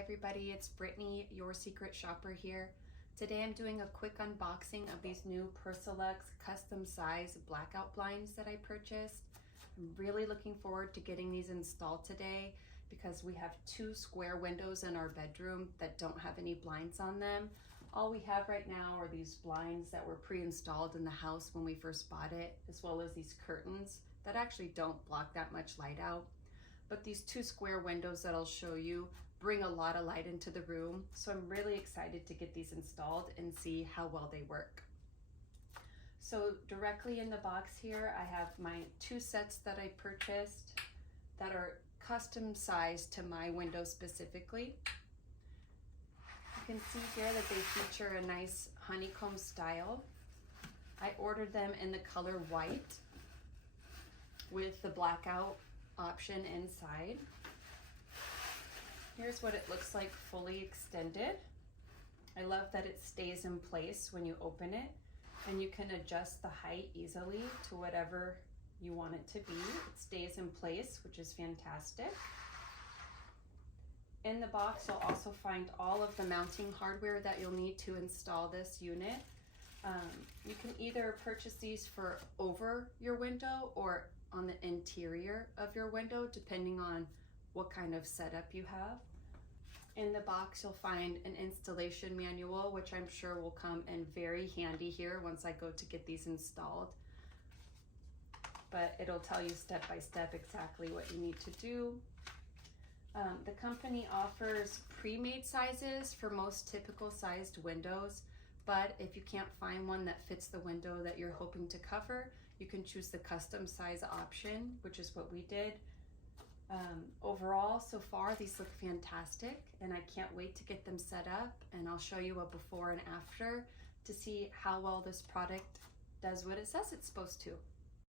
everybody, it's Brittany, your secret shopper here. Today I'm doing a quick unboxing of these new Persilux custom size blackout blinds that I purchased. I'm really looking forward to getting these installed today because we have two square windows in our bedroom that don't have any blinds on them. All we have right now are these blinds that were pre-installed in the house when we first bought it, as well as these curtains that actually don't block that much light out. But these two square windows that I'll show you bring a lot of light into the room. So I'm really excited to get these installed and see how well they work. So directly in the box here, I have my two sets that I purchased that are custom sized to my window specifically. You can see here that they feature a nice honeycomb style. I ordered them in the color white with the blackout option inside. Here's what it looks like fully extended. I love that it stays in place when you open it, and you can adjust the height easily to whatever you want it to be. It stays in place, which is fantastic. In the box, you'll also find all of the mounting hardware that you'll need to install this unit. You can either purchase these for over your window or on the interior of your window, depending on what kind of setup you have. In the box, you'll find an installation manual, which I'm sure will come in very handy here once I go to get these installed. But it'll tell you step by step exactly what you need to do. The company offers pre-made sizes for most typical sized windows, but if you can't find one that fits the window that you're hoping to cover, you can choose the custom size option, which is what we did. Overall, so far, these look fantastic, and I can't wait to get them set up, and I'll show you a before and after to see how well this product does what it says it's supposed to.